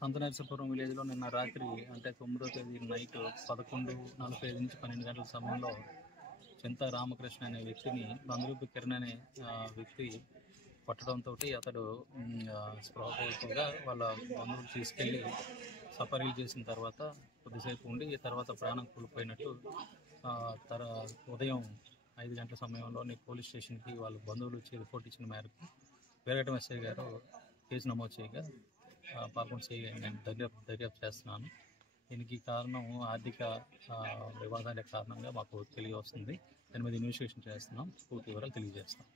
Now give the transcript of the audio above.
సంతనరసాపురం విలేజ్లో నిన్న రాత్రి అంటే 9వ తేదీ నైట్ 11:45 నుంచి 12 గంటల సమయంలో చింతా రామకృష్ణ అనే వ్యక్తిని బంధురూపి కిరణ్ అనే వ్యక్తి కొట్టడంతో అతడు స్పృహ కోల్పోగా వాళ్ళ బంధువులు తీసుకెళ్ళి సపరీలు చేసిన తర్వాత కొద్దిసేపు ఉండి తర్వాత ప్రాణం కోల్పోయినట్టు ఉదయం 5 గంటల సమయంలోని పోలీస్ స్టేషన్కి వాళ్ళ బంధువులు వచ్చి రిపోర్ట్ ఇచ్చిన మేరకు వీరఘట్టం ఎస్ఐ గారు కేసు నమోదు చేయగా పాల్గొని నేను దర్యాప్తు చేస్తున్నాను. దీనికి కారణం ఆర్థిక వివాదాల కారణంగా మాకు తెలియవస్తుంది. దాని మీద ఇన్వెస్టిగేషన్ చేస్తున్నాం. పూర్తి వివరాలు తెలియజేస్తాం.